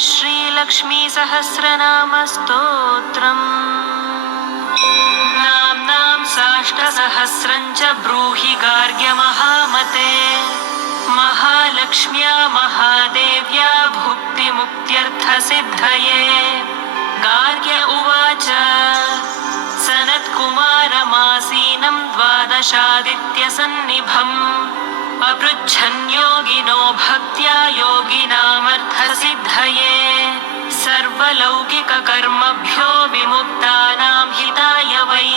श्रीलक्ष्मीसहस्रनामस्तोत्रम् नाम्नां साष्टसहस्रं च ब्रूहि गार्ग्यमहामते। महालक्ष्म्या महादेव्या भुक्तिमुक्त्यर्थसिद्धये। गार्ग्य उवाच सनत्कुमारमासीनं द्वादशादित्यसन्निभम् अपृच्छन् योगिनो भक्त्या योगिनामर्थसिद्धये। सर्वलौकिककर्मभ्यो विमुक्तानां हिताय वै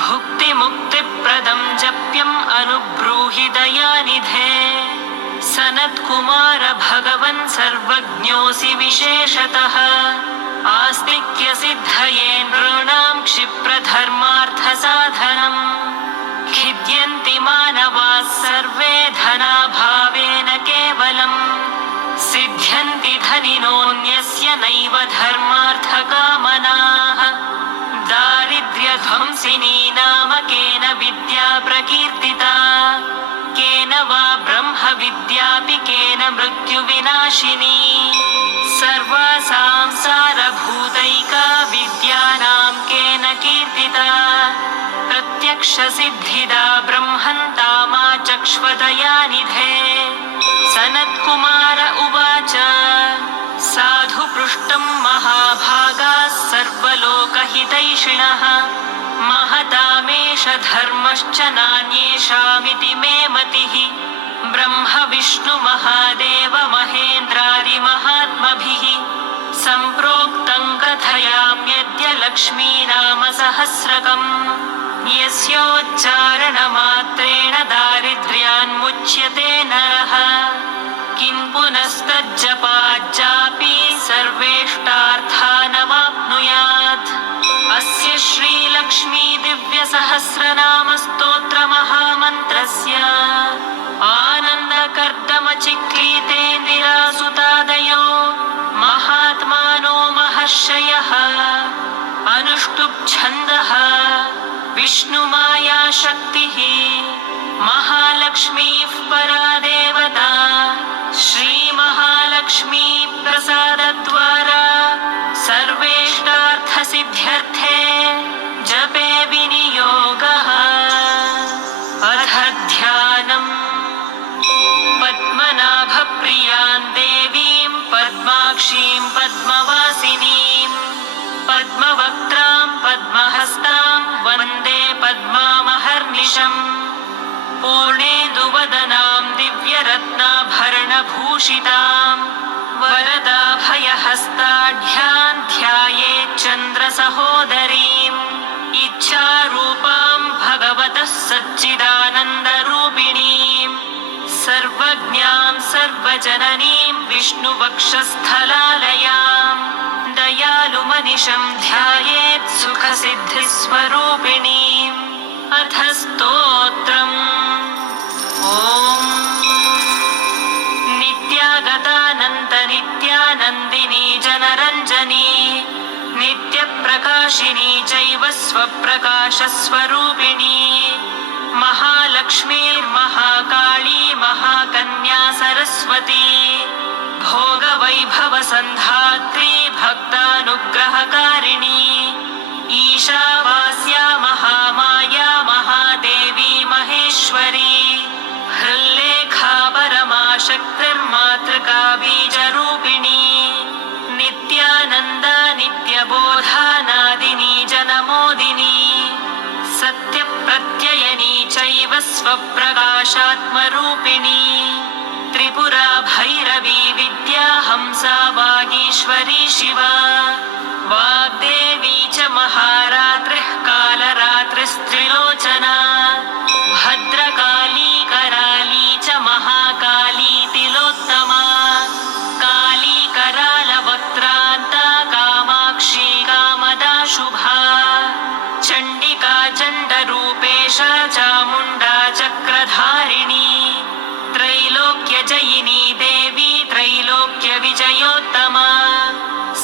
भुक्तिमुक्तिप्रदं जप्यम् अनुब्रूहि दयानिधे। सनत्कुमार भगवन् सर्वज्ञोऽसि विशेषतः आस्तिक्यसिद्धये नॄणां क्षिप्रधर्मार्थसाधनम्। खिद्यन्ति मानवाः सर्वे धनाभावेन केवलम् सिद्ध्यन्ति धनिनोऽन्यस्य नैव धर्मार्थकामनाः। दारिद्र्यध्वंसिनी नाम केन विद्या प्रकीर्तिता केन वा ब्रह्मविद्यापि केन मृत्युविनाशिनी। सर्वासां सारभूतैका विद्यानां केन कीर्तिता प्रत्यक्षसिद्धिदा ब्रह्मन्तामाचक्ष्वदयानिधे। सनत्कुमार उवाच साधु पृष्टं महाभागाः सर्वलोकहितैषिणः महतामेष धर्मश्च नान्येषामिति मे मतिः। ब्रह्म विष्णु महादेव महेन्द्रादि महात्मभिः सम्प्रोक्तं कथयाम्यद्य लक्ष्मीनाम सहस्रकम्। यस्योच्चारणमात्रेण दारिद्र्यान्मुच्यते नरः किं पुनस्तज्जपाज्जापि सर्वेष्टार्थानवाप्नुयात्। अस्य श्रीलक्ष्मी दिव्यसहस्रनामस्तोत्रमहामन्त्रस्य आनन्दकर्दमचिक्लीतेन्दिरासुतादयो महात्मानो महर्षयः अनुष्टुप्छन्दः विष्णुमाया शक्तिः महालक्ष्मीः परा देवता। श्रीमहालक्ष्मी प्रसादद्वारा सर्वेष्टार्थसिद्ध्यर्थे जपे विनियोगः। अथ ध्यानम् पद्मनाभप्रियां देवीं पद्माक्षीं पद्मवासिनीं पद्मवक्त्रां पद्महस्तां वन्दे पद्मामहर्निशम्। पूर्णेन्दुवदनां दिव्यरत्नाभरणभूषितां वरदाभयहस्ताढ्यां ध्यायेच्चन्द्रसहोदरीम्। इच्छारूपां भगवतः सच्चिदानन्दरूपिणीं सर्वज्ञां सर्वजननीं विष्णुवक्षस्थलालयां। दयालुमनिशं ध्यायेत् सुखसिद्धिस्वरूपिणीम्। अथ स्तोत्रम् ॐ नित्यागतानन्तनित्यानन्दिनी जनरञ्जनी नित्यप्रकाशिनी चैव स्वप्रकाशस्वरूपिणी महालक्ष्मीर्महाकाली महाकन्या सरस्वती भोगवैभवसन्धात्री भक्तानुग्रहकारिणी ईशावास्या महामाया महादेवी महेश्वरी हृल्लेखा परमा शक्तिर्मातृका बीजरूपिणी नित्यानन्दा नित्यबोधानादिनी जनमोदिनी सत्यप्रत्ययनी चैव स्वप्रकाशात्मरूपिणी त्रिपुरा भैरवी विद्या हंसा वागीश्वरी शिवा वाग्देवी च महारात्रिः कालरात्रिस्त्रिलोचना भद्रकाली कराली च महाकाली तिलोत्तमा काली करालवक्त्रान्ता कामाक्षी कामदा शुभा चण्डिका चण्डरूपेशा चामुण्डा चक्रधारिणी त्रैलोक्यजयिनी देवी त्रैलोक्यविजयोत्तमा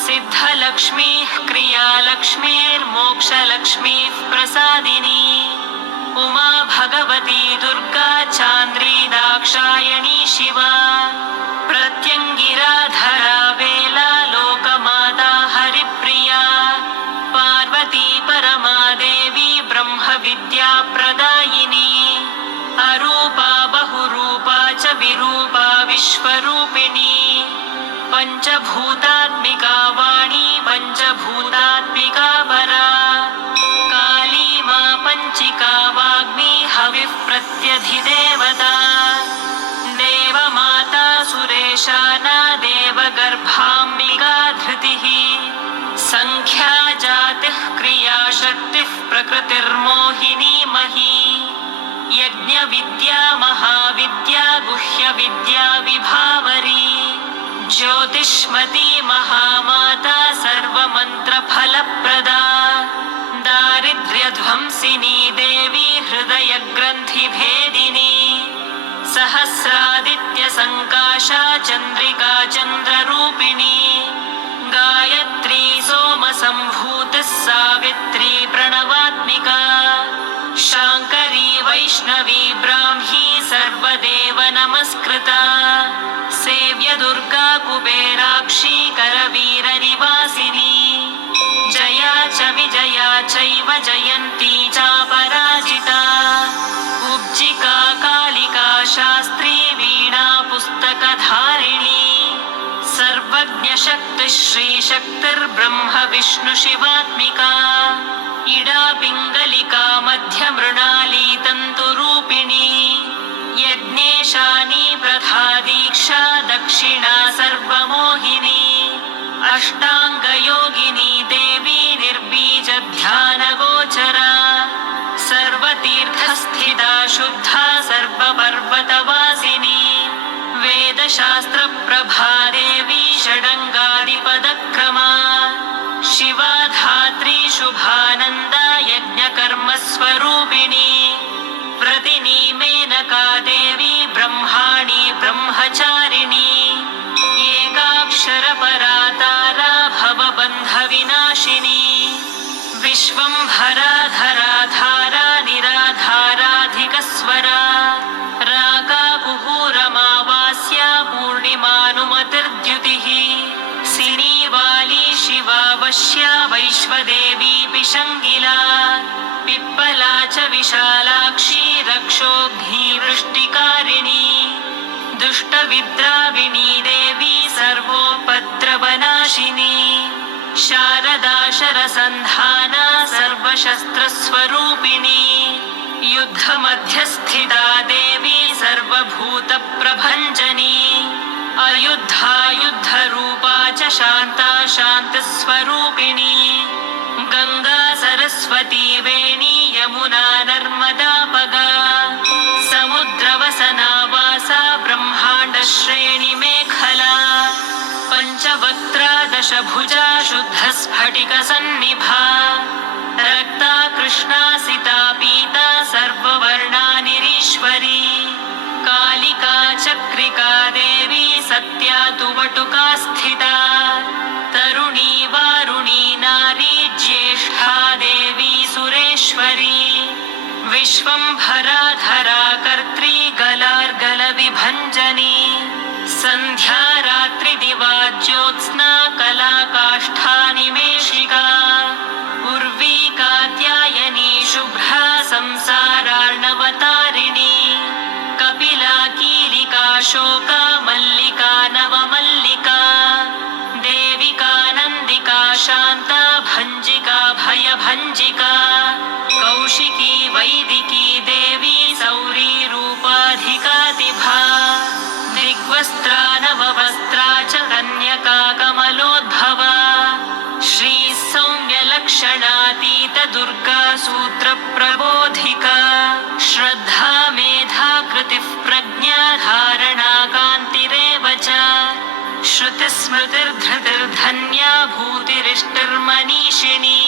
सिद्धलक्ष्मीः क्रियालक्ष्मीर्मोक्षलक्ष्मीः प्रसादिनी उमा भगवती दुर्गा चान्द्री दाक्षायणी शिवा प्रत्यङ्गिराधरा वेला पञ्चभूतात्मिका वाणी पञ्चभूतात्मिका परा काली मा पञ्चिका वाग्मी हविः प्रत्यधिदेवता देवमाता सुरेशाना देवगर्भाम्बिका धृतिः संख्या जातिः क्रिया शक्तिः प्रकृतिर्मोहिनी मही यज्ञविद्या महाविद्या गुह्यविद्या विभावरी ज्योतिष्मती महामाता सर्वमन्त्रफलप्रदा दारिद्र्यध्वंसिनी देवी हृदयग्रन्थिभेदिनी सहस्रादित्यसङ्काशा चन्द्रिका चन्द्ररूपिणी गायत्री सोमसम्भूतिः सावित्री प्रणवात्मिका शाङ्करी वैष्णवी ब्राह्मी सर्वदेव नमस्कृता सेव्य दुर्गा कुबेराक्षी करवीरनिवासिनी जया च विजया चैव जयन्ती चापराजिता उज्जिका कालिका शास्त्री वीणा पुस्तकधारिणी सर्वज्ञशक्तिः श्रीशक्तिर्ब्रह्म विष्णुशिवात्मिका इडा पिङ्गलिका मध्यमृणाली तन्तुरूपिणी यज्ञेशानी प्रथा दीक्षा दक्षिणा सर्वमोहिनी अष्टाङ्गयोगिनी देवी निर्बीजध्यानगोचरा सर्वतीर्थस्थिता शुद्धा सर्वपर्वतवासिनी वेदशास्त्रप्रभा देवी षडङ्गादिपदक्रमा शिवा धात्री शुभानन्दा यज्ञकर्मस्वरूपिणी प्रतिनी मेनका देवी ब्रह्माणी ब्रह्मचारिणी एकाक्षरपरा तारा भवबन्धविनाशिनी विश्वम्भरा धरा धारा निराधाराधिकस्वरा रागा कुहूरमावास्या पूर्णिमानुमतिर्द्युतिः सिनीवाली शिवावश्या वैश्वदेवी पिशङ्गिला पिप्पला च विशालाक्षी रक्षोघ्नीवृष्टिकारिणी दुष्टविद्राविणी देवी सर्वोपद्रवनाशिनी शारदा शरसन्धाना सर्वशस्त्रस्वरूपिणी युद्धमध्यस्थिता देवी सर्वभूतप्रभञ्जनी अयुद्धा युद्धरूपा च शान्ता शान्तस्वरूपिणी गङ्गा सरस्वती वेणी यमुना नर्मदापगा समुद्रवसना वासा ब्रह्माण्डश्रेणिमेखला पञ्चवक्त्रा दशभुजा शुद्धस्फटिकसन्निभा रक्ता कृष्णासिता पीता सर्ववर्णानिरीश्वरी कालिका चक्रिका देवी सत्या तु वटुका स्थिता तरुणी वारुणी नारी ज्येष्ठा देवी सुरेश्वरी विश्वम्भरा धरा कर्त्री गलार्गलविभञ्जनी सन्ध्या रात्रिदिवा ज्योत्स्ना कला काष्ठानिमेषिका उर्वी कात्यायनी शुभ्रा संसारार्णवतारिणी कपिला कीलिका शोका मल्लिका नवमल्लिका देविका नन्दिका शान्ता भञ्जिका भयभञ्जिका कौशिकी वैदिकी देवी सौरी रूपाधिकातिभा दिग्वस्त्रा नववस्त्रा च कन्यका कमलोद्भवा श्रीसौम्यलक्षणातीत दुर्गा सूत्रप्रबोधिका श्रद्धा मेधा कृतिः प्रज्ञा धारणा कान्तिरेव च श्रुतिस्मृतिर्धृतिर्धन्या भूतिरिष्टिर्मनीषिणी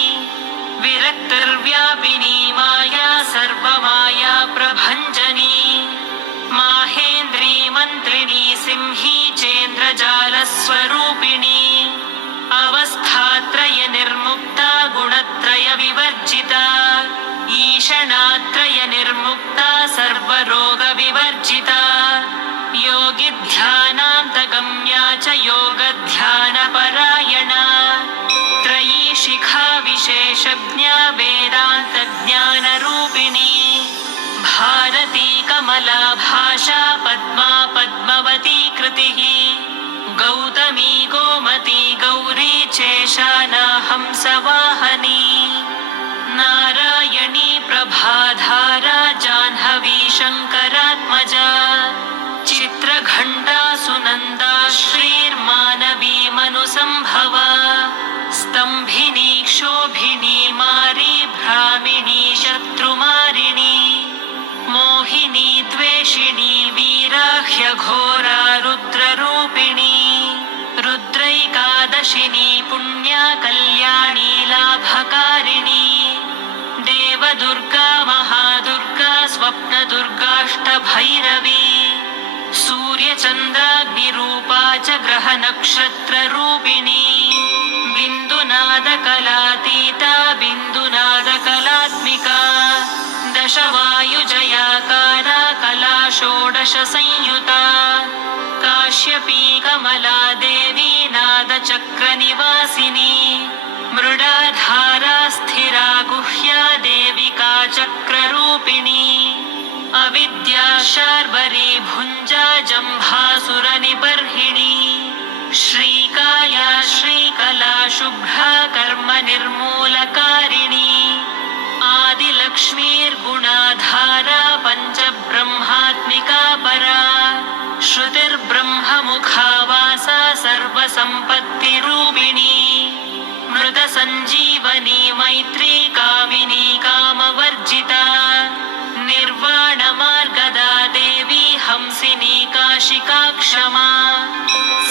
विरक्तिर्व्यापिनी माया सर्वमाया प्रभञ्जनी माहेन्द्री मन्त्रिणी सिंही चेन्द्रजालस्वरूपिणी अवस्थात्रय निर्मुक्ता गुणत्रय विवर्जिता ईशणात्रय निर्मुक्ता सर्वरोग विवर्जिता योगिध्यानान्तगम्या च योगध्यानपरायणा त्रयी शिखा विशेषज्ञा वेदान्तज्ञानरूपिणी भारती कमला भाषा पद्मा पद्मवती कृतिः गौतमी हंसवाहनी नारायणी प्रभाधारा जाह्नवी शङ्करात्मजा चित्रघण्टा सुनन्दा श्रीर्मानवी मनुसंभवा स्तम्भिनी क्षोभिनी मारी भ्रामिणी शत्रुमारिणी मोहिनी द्वेषिणी वीराह्य घोरा रुद्ररूपिणी रुद्रैकादशिनी पुण्या कल्याणी लाभकारिणी देवदुर्गा महादुर्गा स्वप्नदुर्गाष्टभैरवी सूर्यचन्द्राग्निरूपा च ग्रहनक्षत्ररूपिणी बिन्दुनादकलातीता बिन्दुनादकलात्मिका दशवायुजयाकारा कला षोडश संयुता काश्यपी कमला देवी नादचक्रनिवासिनी मृडाधारा स्थिरा गुह्या देविका चक्ररूपिणी अविद्या शार्वरी भुञ्जा जम्भासुरनिबर्हिणी श्रीकाया श्रीकला शुभ्रा कर्मनिर्मूलकारिणी आदिलक्ष्मीर्गुणाधारा पञ्चब्रह्मात्मिका परा श्रुतिर्ब्रह्ममुखा वासा सर्वसम्पत्तिरूपिणी मृतसञ्जीवनी मैत्री कामिनी कामवर्जिता निर्वाणमार्गदा देवी हंसिनी काशिका क्षमा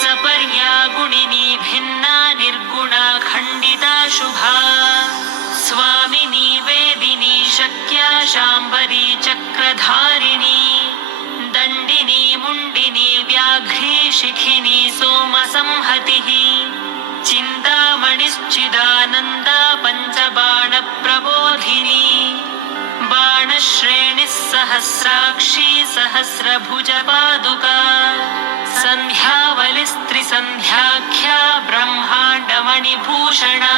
सपर्या गुणिनी भिन्ना निर्गुणा खण्डिता शुभा स्वामिनी वेदिनी शक्या शाम्बरी चक्रधारिणी दण्डिनी मुण्डिनी व्याघ्री शिखिनी सोमसंहतिः चिन्तामणिश्चिदानन्दा पञ्चबाणप्रबोधिनी बाणश्रेणिः सहस्राक्षी सहस्रभुजपादुका सन्ध्यावलिस्त्रिसन्ध्याख्या ब्रह्माण्डमणिभूषणा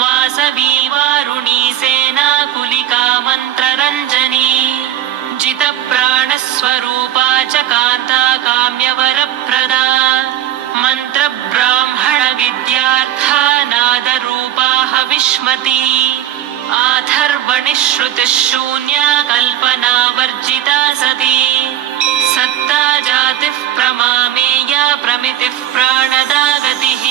वासवी वारुणी सेनाकुलिका मन्त्ररञ्जनी जितप्राणस्वरूपा च कान्ता काम्यवरप्रदा मन्त्रब्राह्मणविद्यार्था नादरूपाः विश्मती आथर्वणिः श्रुतिः शून्या कल्पनावर्जिता सती सत्ता जातिः प्रमामेया प्रमितिः प्राणदा गतिः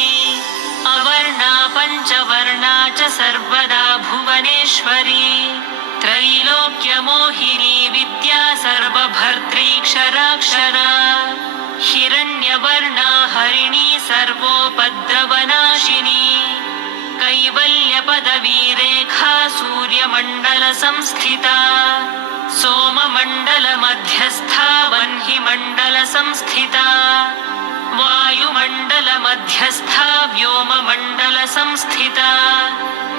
अवर्णा पञ्चवर्णा च सर्वदा भुवनेश्वरी त्रैलोक्यमोहिनी विद्या सर्वभर्त्रीक्षराक्षरा हिरण्यवर्णा हरिणी सर्वोपद्रवनाशिनी कैवल्यपदवीरेखा सूर्यमण्डलसंस्थिता सोममण्डलमध्यस्था वह्निमण्डलसंस्थिता वायुमण्डलमध्यस्था व्योममण्डलसंस्थिता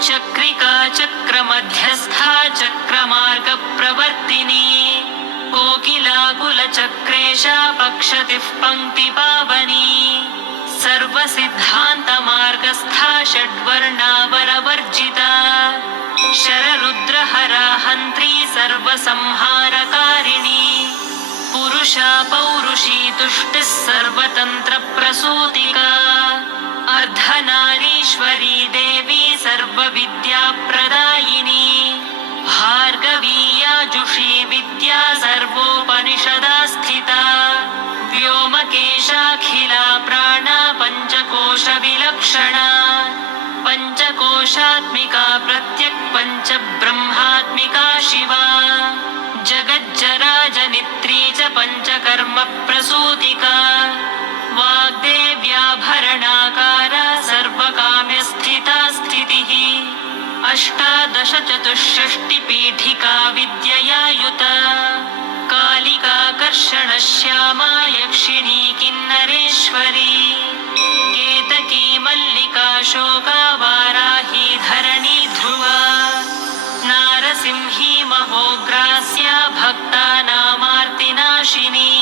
चक्रिका चक्रमध्यस्था चक्रमार्गप्रवर्तिनी कोकिलाकुलचक्रेशा पक्षतिः पङ्क्तिपावनी सर्वसिद्धान्तमार्गस्था षड्वर्णावरवर्जिता शररुद्रहरा हन्त्री सर्वसंहारकारिणी पुरुषा पौरुषी तुष्टिः सर्वतन्त्रप्रसूतिका अर्धनारीश्वरी देवी सर्वविद्याप्रदायिनी भार्गवी याजुषी विद्या सर्वोपनिषदा स्थिता व्योमकेशाखिला प्राणा पञ्चकोशविलक्षणा पञ्चकोशात्मिका प्रत्यक् पञ्चब्रह्मात्मिका शिवा जगज्जराजनित्री च पञ्चकर्मप्रसूतिका वाग्देव्याभरणाकारा सर्वकाम्यस्थिता स्थितिः अष्टादश चतुष्षष्टिपीठिका विद्यया युता कालिकाकर्षणश्यामा यक्षिणी किन्नरेश्वरी केतकी मल्लिका शोका वाराही धरणी ध्रुवा नारसिंही महोग्रास्या भक्तानामार्तिनाशिनी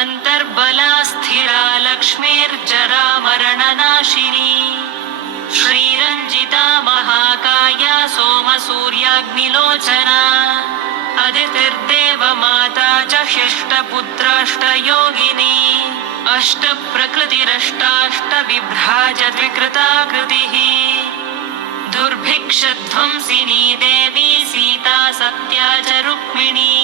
अन्तर्बला स्थिरा लक्ष्मीर्जरामरणनाशिनी श्रीरञ्जिता महाकाया सोमसूर्याग्निलोचना अदितिर्देवमाता च ह्यष्टपुत्राष्टयोगिनी अष्टप्रकृतिरष्टाष्टविभ्राजद्विकृताकृतिः दुर्भिक्षध्वंसिनी देवी सीता सत्या च रुक्मिणी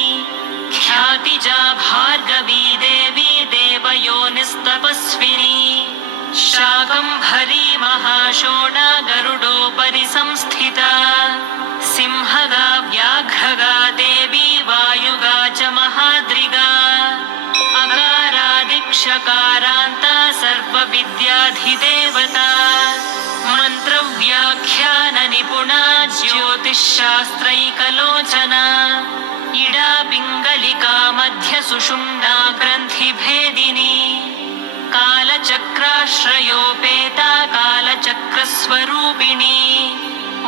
ख्यातिजा भार्गवी देवी देवयोनिस्तपस्विनी शाकम्भरी महाशोणा गरुडोपरि संस्थिता सिंहगा व्याघ्रगा देवी वायुगा च महाद्रिगा अकारादिक्षकारान्ता सर्वविद्याधिदेवता मन्त्रव्याख्याननिपुणा ज्योतिश्शास्त्रैकलोचना इडा पिङ्गलिका मध्यसुषुम्ना ग्रन्थिभेदिनी कालचक्राश्रयोपेता कालचक्रस्वरूपिणी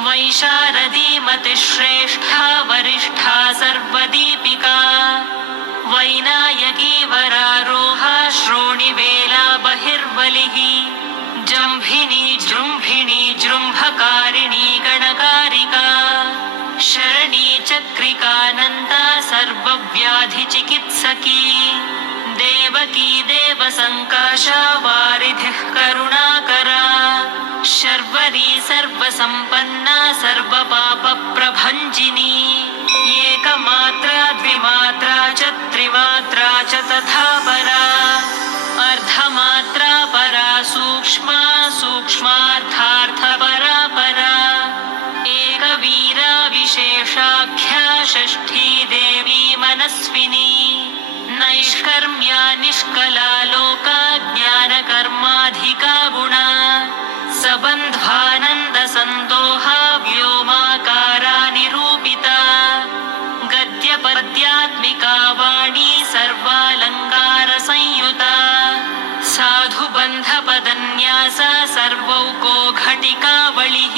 वैशारदी मतिश्रेष्ठा वरिष्ठा सर्वदीपिका वैनायकी वरारोहा श्रोणिवेला बहिर्बलिः जम्भिनी जृम्भिणी जृम्भकारिणी गणकारिका शरणी चक्रिकानन्ता सर्वव्याधिचिकित्सकी देवकी देवसङ्काशा वारिधिः करुणाकरा शर्वरी सर्वसम्पन्ना सर्वपापप्रभञ्जिनी एकमात्रा द्विमात्रा च त्रिमात्रा च तथा परा अर्धमात्रा परा सूक्ष्मा सूक्ष्मार्थार्थपरा परा एकवीरा विशेषाख्या षष्ठी देवी मनस्विनी नैष्कर्म्या निष्कला लोका ज्ञानकर्माधिका गुणा सबन्ध्वानन्दसन्दोहा व्योमाकारा निरूपिता गद्यपद्यात्मिका वाणी सर्वालङ्कारसंयुता साधुबन्धपदन्यासा सर्वौको घटिकावलिः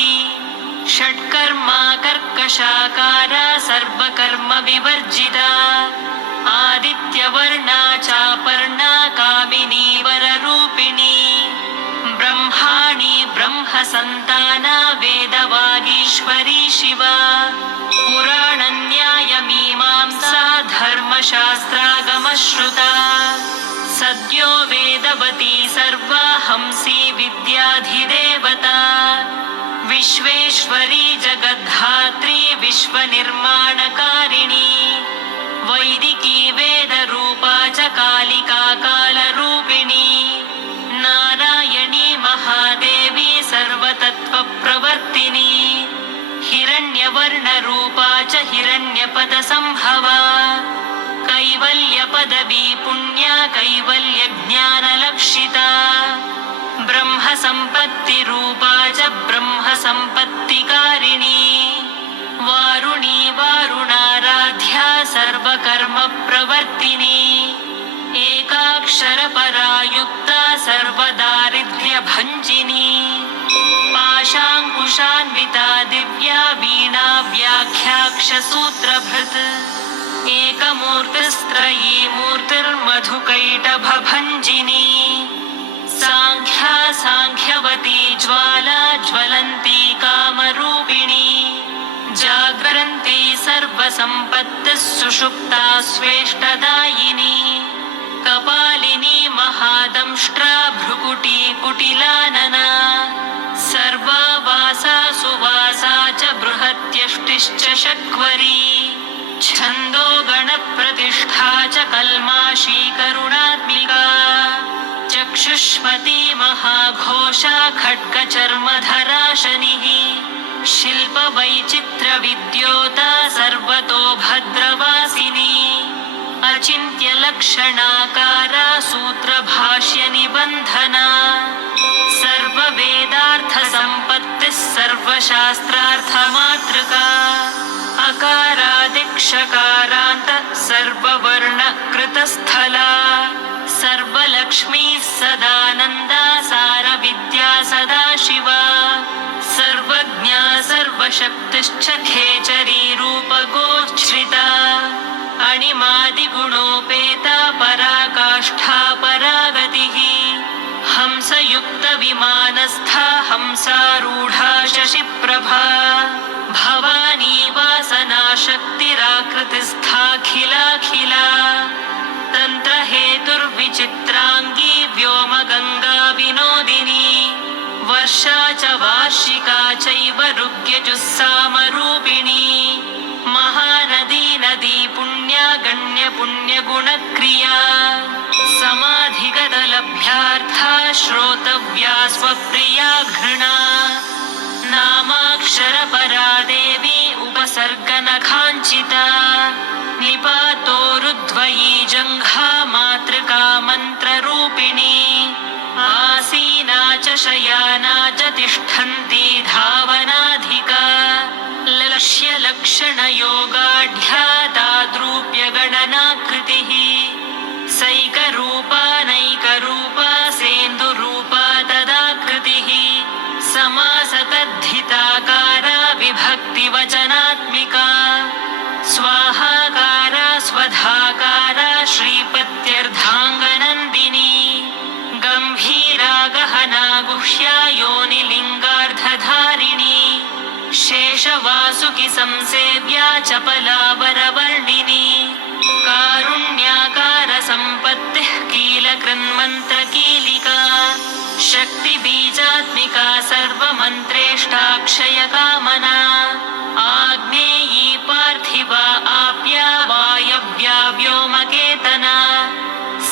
षट्कर्मा कर्कशाकारा सर्वकर्मविवर्जिता आदित्यवर्णा चापर्णा कामिनी वररूपिणी ब्रह्माणि ब्रह्मसन्ताना वेदवागीश्वरी शिवा पुराणन्यायमीमांसा धर्मशास्त्रागमश्रुता सद्यो वेदवती सर्वा हंसी विद्याधिदेवता विश्वेश्वरी जगद्धात्री विश्वनिर्माणकारिणी वैदिकी वेदरूपा च कालिका कालरूपिणी नारायणी महादेवी सर्वतत्त्वप्रवर्तिनी हिरण्यवर्णरूपा च हिरण्यपदसम्भवा कैवल्यपदवी पुण्या कैवल्यज्ञानलक्षिता ब्रह्मसम्पत्तिरूपा च ब्रह्मसम्पत्तिकारिणी वारुणी वारुणाराध्या सर्वकर्मप्रवर्तिनी एकाक्षरपरा युक्ता सर्वदारिद्र्यभञ्जिनी पाशाङ्कुशान्विता दिव्या वीणा व्याख्याक्षसूत्रभृत् एकमूर्तिस्त्रयी मूर्तिर्मधुकैटभभञ्जिनी साङ्ख्या साङ्ख्यवती ज्वाला ज्वलन्ती कामरूपिणी जाग्रन्ती सर्वसम्पत्तिः सुषुप्ता स्वेष्टदायिनी कपालिनी महादंष्ट्रा भ्रुकुटी कुटिलानना सर्वावासा सुवासा च बृहत्यष्टिश्च शक्वरी छन्दो गणप्रतिष्ठा च कल्माशी करुणात्मिका चक्षुष्मती महाघोषा खड्गचर्मधरा शनिः शिल्पवैचित्र्यविद्योता सर्वतो भद्रवासिनी अचिन्त्यलक्षणाकारा सूत्रभाष्यनिबन्धना सर्ववेदार्थसम्पत्तिः सर्वशास्त्रार्थमातृका अकारादिक्षकारान्त सर्ववर्णकृतस्थला सर्वलक्ष्मीः सदानन्दा सारविद्या सदाशिवा सर्वज्ञा सर्वशक्तिश्च खेचरी रूपगोच्छ्रिता अणिमादिगुणोपेता पराकाष्ठा परागतिः हंसयुक्तविमानस्था हंसारूढा शशिप्रभा भवानी वासनाशक्तिराकृतिस्थाखिलाखिला तन्त्रहेतुर्विचित्राङ्गी व्योमगङ्गा विनोदिनी वर्षा च वार्षिका चैव रुक् ऋतुस्सामरूपिणी महानदी नदी पुण्या गण्य पुण्यगुणक्रिया समाधिगतलभ्यार्था श्रोतव्या स्वप्रिया घृणा नामाक्षरपरा देवी उपसर्गनखाञ्चिता निपातोरुद्वयी जङ्घा मातृका मन्त्ररूपिणी आसीना च शयाना च तिष्ठन्ती धावनाधिका लक्ष्यलक्षणयोगाढ्या ताद्रूप्यगणनाकृतिः सैकरूपा नैकरूपा सेन्दुरूपा तदाकृतिः समासतद्धिताकारा विभक्तिवचनात्मिका स्वाहाकारा स्वधाकारा श्रीपत्यर्धाङ्गनन्दिनी गम्भीरा गहना गुह्या योनिलिङ्गार्धधारिणी शेषवासुकि संसेव्या चपलावरवर्णिनी कारुण्याकार सम्पत्तिः कीलकृन्मन्त्रकीलिका शक्तिबीजात्मिका सर्वमन्त्रेष्टाक्षयकामना आग्नेयी पार्थिवा आप्या वायव्या व्योमकेतना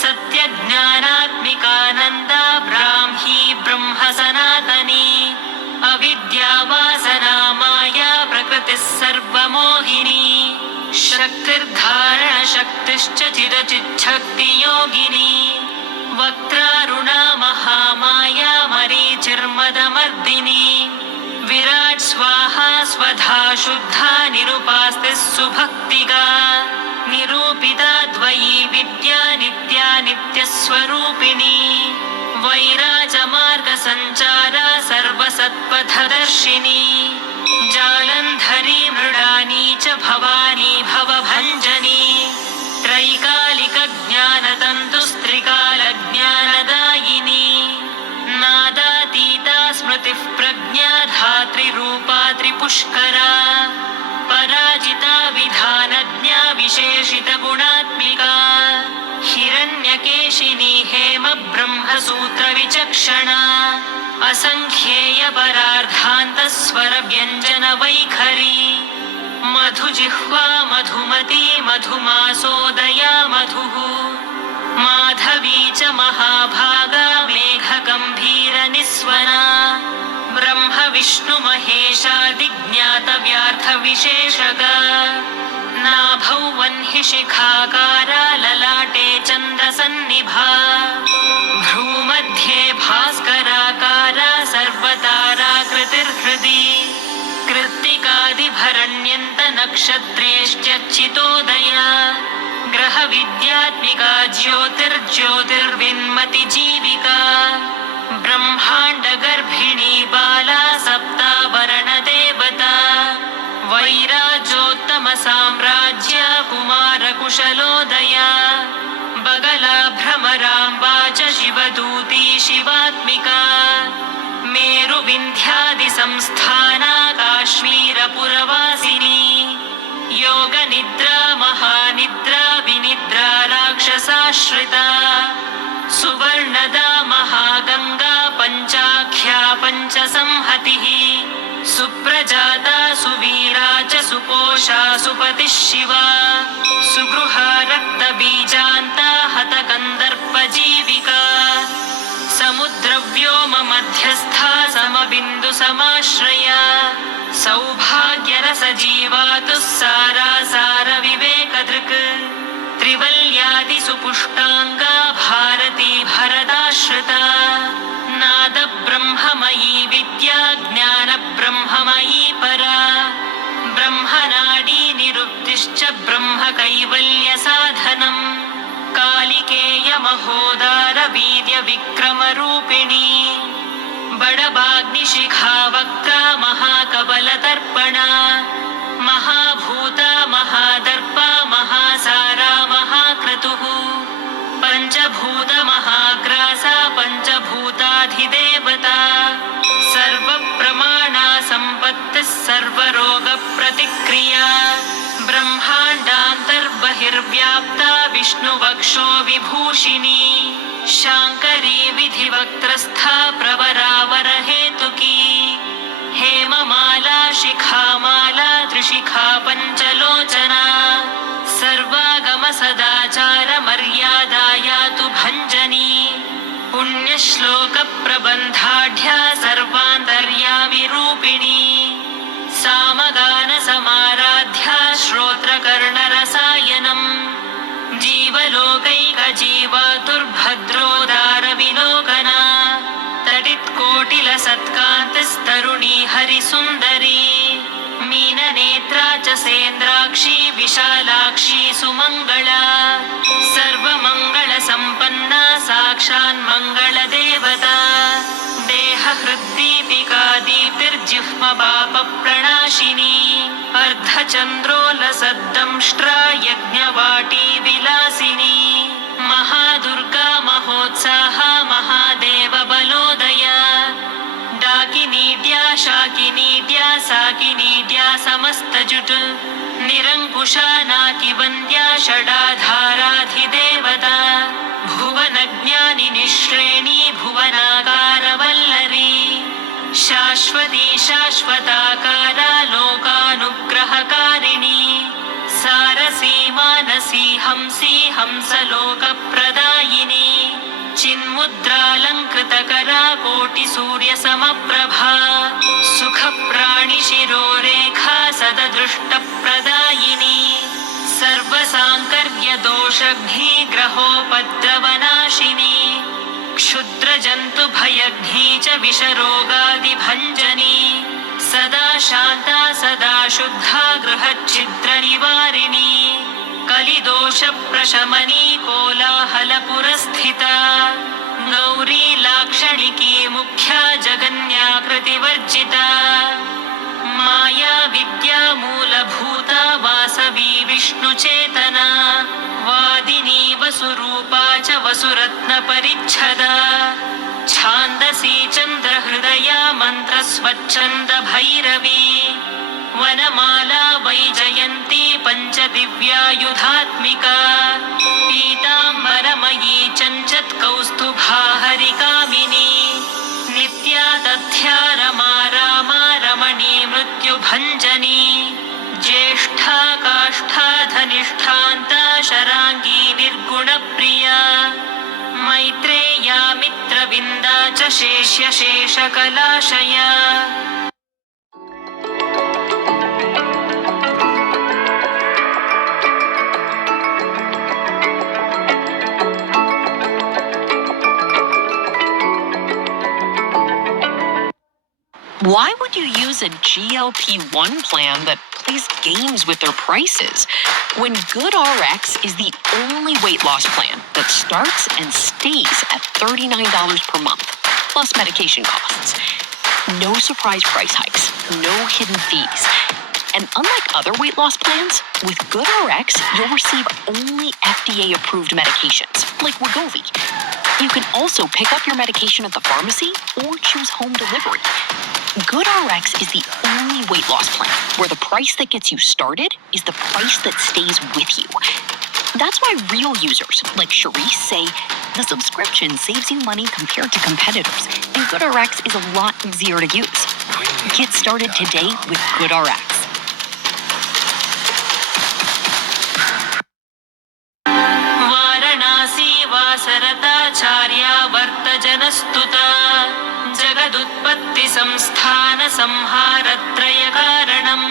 सत्यज्ञानात्मिकानन्दा ब्राह्मी ब्रह्म सनातनी अविद्यावासना माया प्रकृतिः सर्वमोहिनी शक्तिर्धारणशक्तिश्च चिरचिच्छक्तियोगिनी वक्त्रारुणा महामाया मरीचिर्मदमर्दिनी विराट् स्वाहा स्वधा शुद्धा निरुपास्तिः सुभक्तिका निरूपिता द्वयी विद्या नित्या नित्यस्वरूपिणी वैराजमार्गसञ्चारा सर्वसत्पथदर्शिनी जालन्धरी मृडानी च भवानी भवभञ्जनी त्रैकालिकज्ञानतन्तुस्त्रिकालज्ञानदायिनी नादातीता स्मृतिः प्रज्ञा धात्रिरूपा त्रिपुष्करा पराजिता विधानज्ञा विशेषितगुणात्मिका हिरण्यकेशिनी हेम ब्रह्मसूत्रविचक्षणा असङ्ख्येय परार्धान्तस्वरव्यञ्जनवैखरी मधुजिह्वा मधुमती मधुमासोदया मधुः माधवी च महाभागा मेघगम्भीरनिस्वना ब्रह्म विष्णु महेशादिज्ञातव्यार्थविशेषगा नाभौ वह्नि शिखाकारा ललाटे चन्द्रसन्निभा भ्रूमध्ये भास्कराकारा सर्वताराकृतिर्हृदि कृत्तिकादिभरण्यन्तनक्षत्रेश्च्युतोदया ग्रहविद्यात्मिका ज्योतिर्ज्योतिर्विन्मतिजीविका ब्रह्माण्डगर्भिणी बाला सप्तावरणदेवता वैराजोत्तमसाम्राज्य कुमारकुशलोदया बगला भ्रमराम्बा च शिवदूती शिवात्मिका मेरुविन्ध्यादिसंस्थाना काश्मीरपुरवासिनी योगनिद्रा महानिद्रा विनिद्रा राक्षसाश्रिता सुवर्णदा महागङ्गा पञ्चाख्या पञ्चसंहतिः सुप्रजाता सुवीरा च सुपोषा सुपतिः शिवा सुगृहा रक्तबीजान्ता हतकन्दर्पजीविका समुद्रव्योममध्यस्था समबिन्दुसमाश्रया सौभाग्यरसजीवातुः सारा सारविवेकदृक् त्रिवल्यादिसुपुष्टाङ्गा भारती भरताश्रिता नादब्रह्ममयी विद्या ज्ञानब्रह्ममयी परा ब्रह्मनाडी निरुक्तिश्च ब्रह्मकैवल्यसाधनम् कालिकेयमहोदारवीर्यविक्रमरूपिणी बडबाग्निशिखा वक्त्रा महाकबलतर्पणा महाभूता महादर्पा महासारा महाक्रतुः पञ्चभूतमहाग्रासा पञ्चभूताधिदेवता सर्वप्रमाणा सम्पत्तिः सर्वरोगप्रतिक्रिया ब्रह्माण्डान्तर्बहिर्व्याप्ता विष्णुवक्षो विभूषिणी शाङ्करी विधिवक्त्रस्था प्रवरावरहेतुकी हेममाला शिखा शिखा पञ्चलोचना सर्वागम सदाचार मर्यादा यातु भञ्जनी पुण्यश्लोक प्रबन्धाढ्या सर्वान्तर्यामि रूपिणी सामगान समाराध्या श्रोत्रकर्णरसायनम् जीवलोकैकजीवातुर्भद्रोदारविलोकना तटित्कोटिलसत्कान्तिस्तरुणी हरिसुन्दरी मीननेत्रा च सेन्द्राक्षी विशालाक्षी सुमङ्गला सर्वमङ्गलसम्पन्ना साक्षान्मङ्गलदेवता देहहृद्दीपिका दीप्तिर्जिह्मपापप्रणाशिनी अर्धचन्द्रोलसद्दंष्ट्रा यज्ञवाटी विलासिनी महादुर्गा महोत्साहा महादेवबलोदया डाकिनीड्या शाकिनीड्या साकिनीड्या समस्तजुट निरङ्कुशा नाकिवन्द्या षडाधाराधिदेवता भुवनज्ञानिनि श्रेणी भुवनाकारवल्लरी शाश्वती शाश्वताकारा लोकानुग्रहकारिणी सारसी मानसी हंसी हंसलोकप्रदायिनी चिन्मुद्रालङ्कृतकरा कोटिसूर्यसमप्रभा सुखप्राणिशिरोरेखा सददृष्टप्रदायिनी सर्वसाङ्कर्यदोषघ्नीग्रहोपद्रवनाशिनी क्षुद्रजन्तुभयघ्नी च विषरोगादिभञ्जनी सदा शान्ता सदा शुद्धा गृहच्छिद्रनिवारिणी कलिदोषप्रशमनी कोलाहलपुरस्थिता गौरी लाक्षणिकी मुख्या जगन्याकृतिवर्जिता माया विद्या मूलभूता वासवी विष्णुचेतना वादिनी वसुरूपा च वसुरत्नपरिच्छदा छान्दसी चन्द्रहृदया मन्त्रस्वच्छन्दभैरवी वनमाला वैजयन्ती पञ्चदिव्यायुधात्मिका पीताम्बरमयी चञ्चत्कौस्तुभा हरिकामिनी नित्या तथ्या रमा रामा रमणी मृत्युभञ्जनी ज्येष्ठा काष्ठा धनिष्ठान्ता शराङ्गी निर्गुणप्रिया मैत्रेया मित्रविन्दा च शेष्यशेषकलाशया Why would you use a GLP-1 plan that plays games with their prices when GoodRx is the only weight loss plan that starts and stays at $39 per month, plus medication costs? No surprise price hikes, no hidden fees. And unlike other weight loss plans, with GoodRx, you'll receive only FDA-approved medications, like Wegovy. You can also pick up your medication at the pharmacy or choose home delivery. GoodRx is the only weight loss plan where the price that gets you started is the price that stays with you. That's why real users like Charisse say the subscription saves you money compared to competitors, and GoodRx is a lot easier to use. Get started today with GoodRx. Varanasi वासरताचार्या वर्तजनस्तुता जगदुत्पत्तिसंस्थानसंहारत्रयकारणम्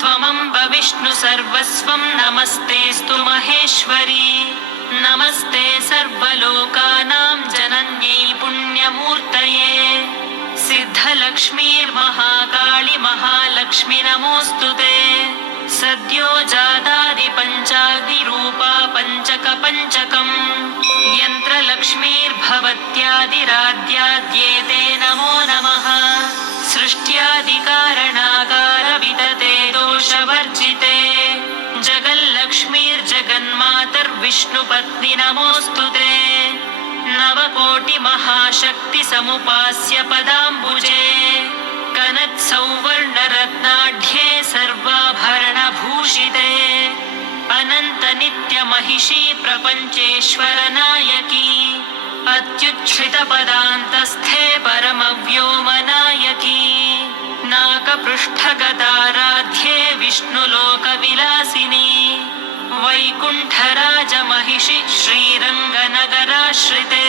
त्वमम्ब Vishnu सर्वस्वं नमस्तेऽस्तु महेश्वरी नमस्ते सर्वलोकानां जनन्यै पुण्यमूर्तये सिद्धलक्ष्मीर्महाकाळि महालक्ष्मि नमोऽस्तु ते सद्यो जातादिपञ्चादिरूपा पञ्चकपञ्चकम् यन्त्रलक्ष्मीर्भवत्यादिराद्याद्येते नमो नमः सृष्ट्यादिकारणाकारवितते दोषवर्जिते जगल्लक्ष्मीर्जगन्मातर्विष्णुपत्नि नमोऽस्तु ते नवकोटिमहाशक्तिसमुपास्य पदाम्बुजे कनत्सौवर्णरत्नाढ्ये सर्वाभरणभूषिते अनन्तनित्यमहिषी प्रपञ्चेश्वरनायकी अत्युच्छ्रितपदान्तस्थे परमव्योमनायकी नाकपृष्ठगताराध्ये विष्णु विष्णुलोकविलासिनी वैकुण्ठराजमहिषि श्रीरङ्गनगराश्रिते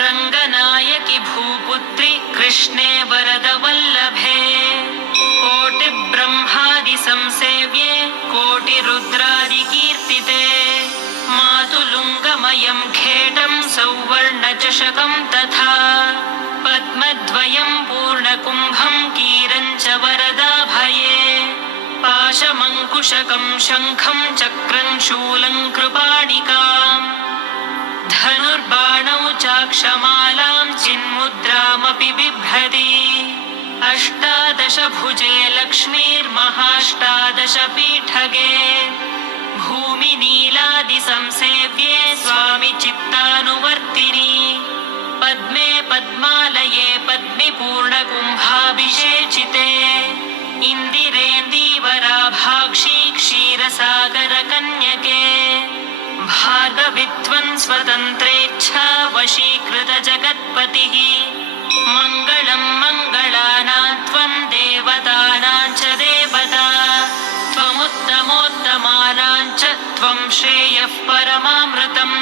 रङ्गनायकि भूपुत्रि कृष्णे वरदवल्लभे कोटिब्रह्मादिसंसेव्ये कोटिरुद्रादिकीर्तिते मातुलुङ्गमयं खेटं सौवर्णचषकं तथा पद्मद्वयं पूर्णकुम्भं कीरञ्च वरदाभये पाशमङ्कुशकं शङ्खं चक्रं शूलं कृपाणिकाम् धनुर्बाणौ चाक्षमालां चिन्मुद्रामपि बिभ्रति अष्टादशभुजे लक्ष्मीर्महाष्टादशपीठगे भूमिनीलादिसंसेव्ये स्वामि चित्तानुवर्तिनि पद्मे पद्मालये पद्मिपूर्णकुम्भाभिषेचिते इन्दिरेन्दीवराभाक्षी क्षीरसागरकन्यके भार्गवित्वं स्वतन्त्रेच्छा वशीकृतजगत्पतिः मङ्गलं मङ्गलानां त्वं देवतानां च देवता त्वमुत्तमोत्तमानां च त्वं श्रेयः परमामृतम्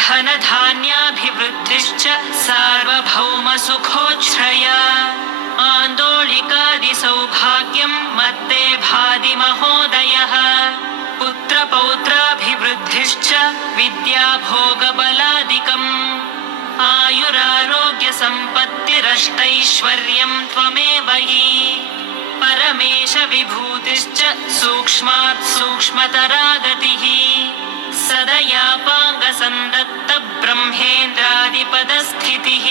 धनधान्याभिवृद्धिश्च सार्वभौमसुखोच्छ्रया आन्दोलिकादिसौभाग्यं मत्ते भाति महोदयः पुत्रपौत्राभिवृद्धिश्च विद्याभोगबलादिकम् आयुरारोग्यसम्पत्तिरष्टैश्वर्यं त्वमेव हि परमेशविभूतिश्च सूक्ष्मात् सूक्ष्मतरा गतिः सदयापाङ्गसन्दत्तब्रह्मेन्द्रादिपदस्थितिः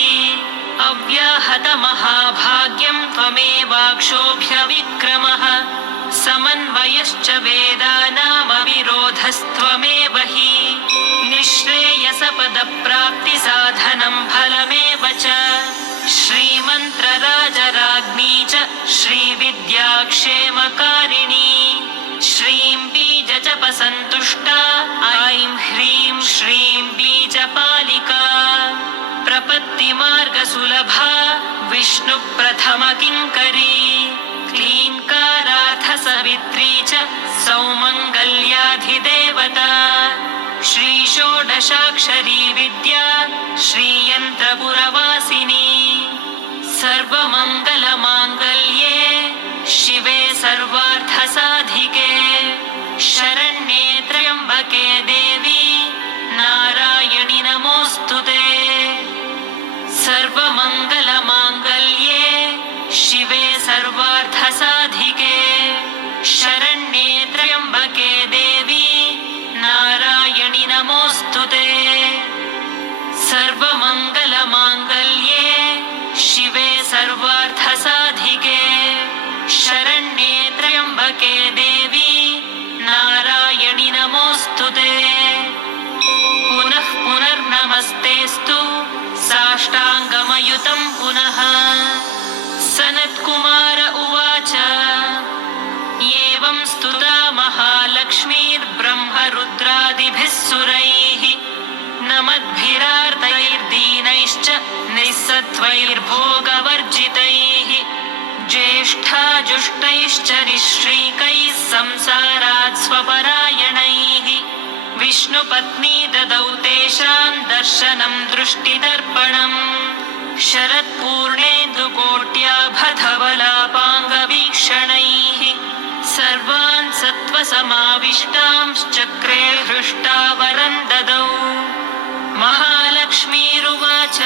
अव्याहतमहाभाग्यं त्वमेवाक्षोभ्यविक्रमः समन्वयश्च वेदानामविरोधस्त्वमेव हि निःश्रेयसपदप्राप्तिसाधनं फलमेव च श्रीमन्त्रराजराज्ञी च श्रीविद्याक्षेमकारिणी श्रीं बीजजपसन्तुष्टा ऐं ह्रीं श्रीं बीजपालिका प्रपत्तिमार्गसुलभा विष्णुप्रथमकिङ्करी क्लीङ्कारार्थसवित्री च सौमङ्गल्याधिदेवता श्रीषोडशाक्षरी विद्या श्रीयन्त्रपुरवासिनी सर्वमङ्गलमाङ्गल्ये शिवे सर्वार्थसाधिके शरण्ये त्र्यम्बके देवी नारायणि नमोऽस्तुते सर्वमङ्गलमाङ्गल्ये शिवे सर्वार्थसाधिके शरण्ये त्र्यम्बके देवी नारायणि नमोऽस्तुते सर्वमङ्गलमाङ्गल्ये शिवे सर्वार्थसाधिके शरण्ये त्र्यम्बके देवी नारायणि नमोऽस्तुते पुनः पुनर्नमस्तेऽस्तु साष्टाङ्गमयुतं पुनः सनत्कुमार उवाच एवं स्तुता महालक्ष्मीर्ब्रह्मरुद्रादिभिः सुरैः नमद्भिरार्तैर्दीनैश्च निःसत्त्वैर्भोगवर्जितैः ज्येष्ठाजुष्टैश्च निःश्रीकैः संसारात् स्वपरायणैः विष्णुपत्नी ददौ तेषां दर्शनं दृष्टिदर्पणम् शरत्पूर्णेन्दुकोट्याभधवलापाङ्गवीक्षणैः सर्वान् सत्त्वसमाविष्टांश्चक्रे हृष्टावरं ददौ महालक्ष्मीरुवाच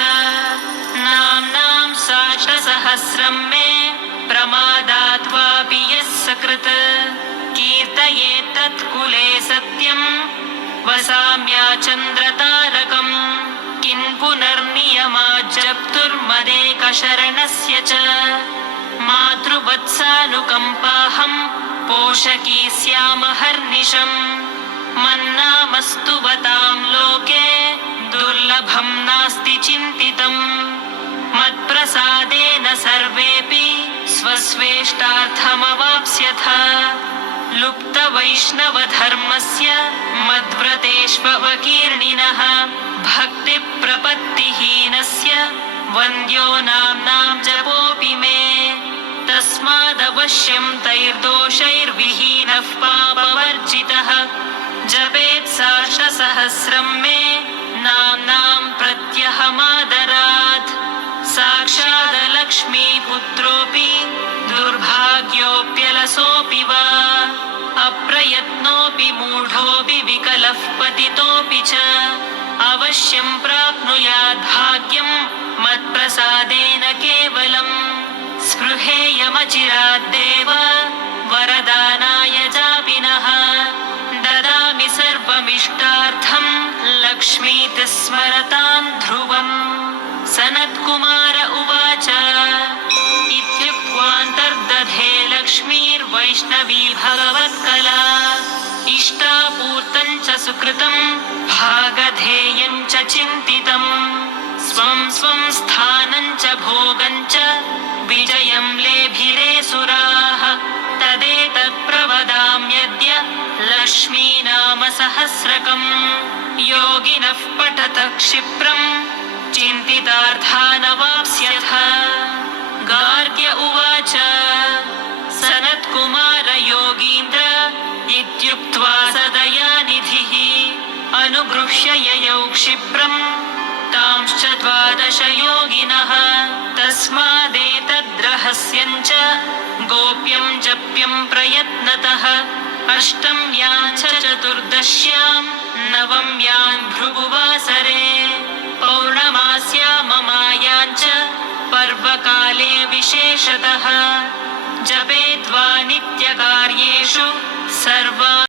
नाम्नां साष्टसहस्रं मे प्रमादात् वापि यः सकृत् कीर्तयेत्तत्कुले सत्यं वसाम्याचन्द्रतारकम् किं पुनर्नियमाज्जप्तुर्मदेकशरणस्य च मातृवत्सानुकम्पाहं पोषकी स्यामहर्निशम् मन्नामस्तुवतां लोके दुर्लभं नास्ति चिन्तितम् मत्प्रसादेन सर्वेऽपि स्वस्वेष्टार्थमवाप्स्यथ लुप्तवैष्णवधर्मस्य मद्व्रतेष्वकीर्णिनः भक्तिप्रपत्तिहीनस्य वन्द्यो नाम्नां जपोऽपि मे तस्मादव अवश्यं तैर्दोषैर्विहीनः पापवर्जितः जपेत् सहस्रं मे नाम्नां प्रत्यहमादरात् साक्षादलक्ष्मीपुत्रोऽपि दुर्भाग्योऽप्यलसोऽपि वा अप्रयत्नोऽपि मूढोऽपि विकलः पतितोऽपि च अवश्यं प्राप्नुयात् भाग्यं मत्प्रसादेन केवलम् स्पृहेयमचिराद्देव वरदानाय चापिनः ददामि सर्वमिष्टार्थं लक्ष्मीति स्मरतां ध्रुवम् सनत्कुमार उवाच इत्युक्त्वान्तर्दधे लक्ष्मीर्वैष्णवी भगवत्कला इष्टापूर्तं च सुकृतं भागधेयं च चिन्तितम् स्वं स्वं स्थानं च भोगं च विजयं लेभिरे सुराः तदेतत्प्रवदाम्यद्य लक्ष्मीनामसहस्रकम् योगिनः पठत क्षिप्रं चिन्तितार्थानवाप्स्यथ गार्ग्य उवाच सनत्कुमार योगीन्द्र इत्युक्त्वा सदयानिधिः अनुगृह्य ययौ क्षिप्रं तांश्च 12 योगिनः तस्मादेतद्रहस्यं च गोप्यं जप्यं प्रयत्नतः अष्टम्यां च चतुर्दश्यां नवम्यां भृगुवासरे पौर्णमास्याममायां च पर्वकाले विशेषतः